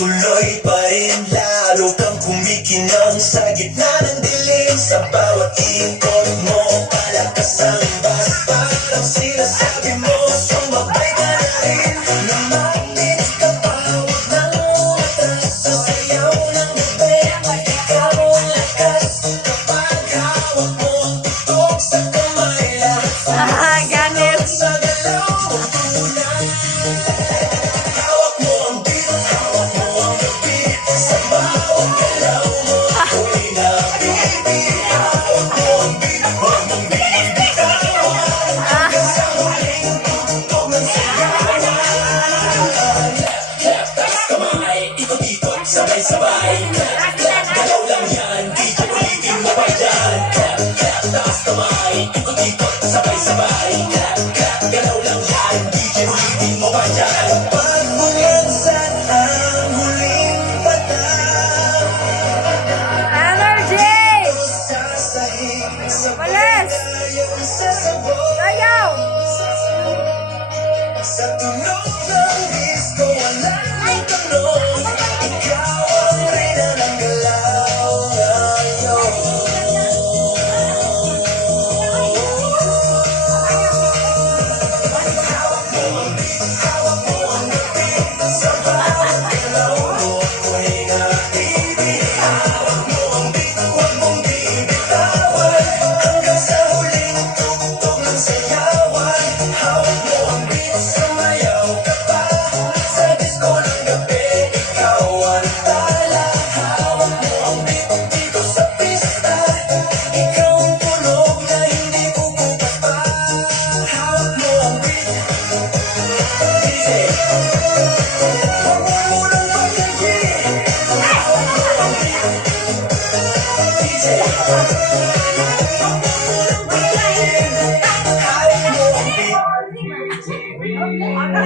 tuloy pa rin. Lalo kang kumikinang sa gitna ng dilim. Sa bawat ikot mo, palakas ang bas. Parang sinasabi mo, sumabay ka na rin. Lumapit ka pa, huwag nang umatras. Sa sayaw ng gabi, ikaw ang lakas. Kapag hawak mo ang tutok sa kamay, lahat Ganit. sa galaw mo tunay. Hawak mo ang beat, hawak mo ang beat. Sa bawat galaw mo, ako'y nabibig. Hawak mo ang beat, huwag mong bibitawan. Hanggang sa huling tugtog ng sigawan. Clap, taas kamay, ikot-ikot, sabay-sabay. Clap, clap, galaw lang yan, DJ ulitin mo pa dyan. Clap, clap, taas kamay, ikot-ikot, sabay-sabay. Clap, clap, galaw lang yan, DJ ulitin mo pa dyan. Pagbulagsan ang huling patang. Energy! Sa sahig, sa Walis! paglayong sasabog. Sayaw! Sa tunog ng disco, walang tanong. Ikaw ang reyna ng galaw ngayon. Hawak mo ang beat, hawak mo ang beat. Sa bawat galaw mo, ako'y naibig. Hawak mo ang beat, huwag mong bibitawan. Hanggang sa huling tugtog ng sayawan. Hawak mo ang beat, sumayaw ka pa. Sa disco ng gabi, ikaw ang tala. Hawak mo ang beat, dito sa pista. Ikaw ang tunog na hindi kukupas pa. Hawak mo ang beat, DJ. Huwag mo munang pag-energy. Hawak mo ang beat, DJ. Huwag mo munang pag-energy.